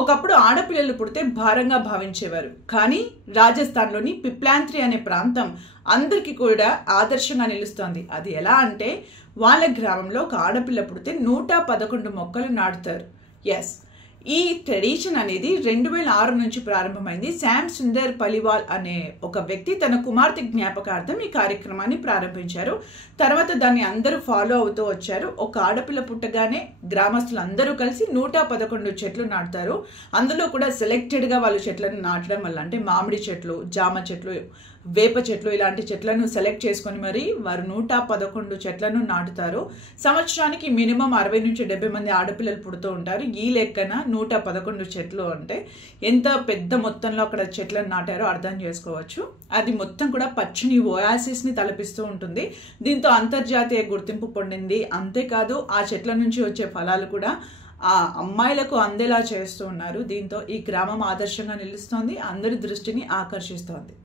ఒకప్పుడు ఆడపిల్లలు పుడితే భారంగా భావించేవారు. కానీ రాజస్థాన్లోని పిప్లాంత్రి అనే ప్రాంతం అందరికీ కూడా ఆదర్శంగా నిలుస్తోంది. అది ఎలా అంటే వాళ్ళ గ్రామంలో ఒక ఆడపిల్ల పుడితే 111 మొక్కలు నాటుతారు. ఎస్, ఈ ట్రెడిషన్ అనేది 2006 నుంచి ప్రారంభమైంది. శ్యామ్ సుందర్ పలివాల్ అనే ఒక వ్యక్తి తన కుమార్తె జ్ఞాపకార్థం ఈ కార్యక్రమాన్ని ప్రారంభించారు. తర్వాత దాన్ని అందరూ ఫాలో అవుతూ వచ్చారు. ఒక ఆడపిల్ల పుట్టగానే గ్రామస్తులు అందరూ కలిసి 111 చెట్లు నాటుతారు. అందులో కూడా సెలెక్టెడ్గా వాళ్ళు చెట్లను నాటడం వల్ల, అంటే మామిడి చెట్లు, జామ చెట్లు, వేప చెట్లు ఇలాంటి చెట్లను సెలెక్ట్ చేసుకొని మరి వారు 111 చెట్లను నాటుతారు. సంవత్సరానికి మినిమం 60 నుంచి 70 మంది ఆడపిల్లలు పుడుతూ ఉంటారు. ఈ లెక్కన 111 చెట్లు అంటే ఎంత పెద్ద మొత్తంలో అక్కడ చెట్లను నాటారో అర్థం చేసుకోవచ్చు. అది మొత్తం కూడా పచ్చని ఓయాసిస్ని తలపిస్తూ ఉంటుంది. దీంతో అంతర్జాతీయ గుర్తింపు పొందింది. అంతేకాదు ఆ చెట్ల నుంచి వచ్చే ఫలాలు కూడా ఆ అమ్మాయిలకు అందేలా చేస్తూ ఉన్నారు. దీంతో ఈ గ్రామం ఆదర్శంగా నిలుస్తోంది, అందరి దృష్టిని ఆకర్షిస్తోంది.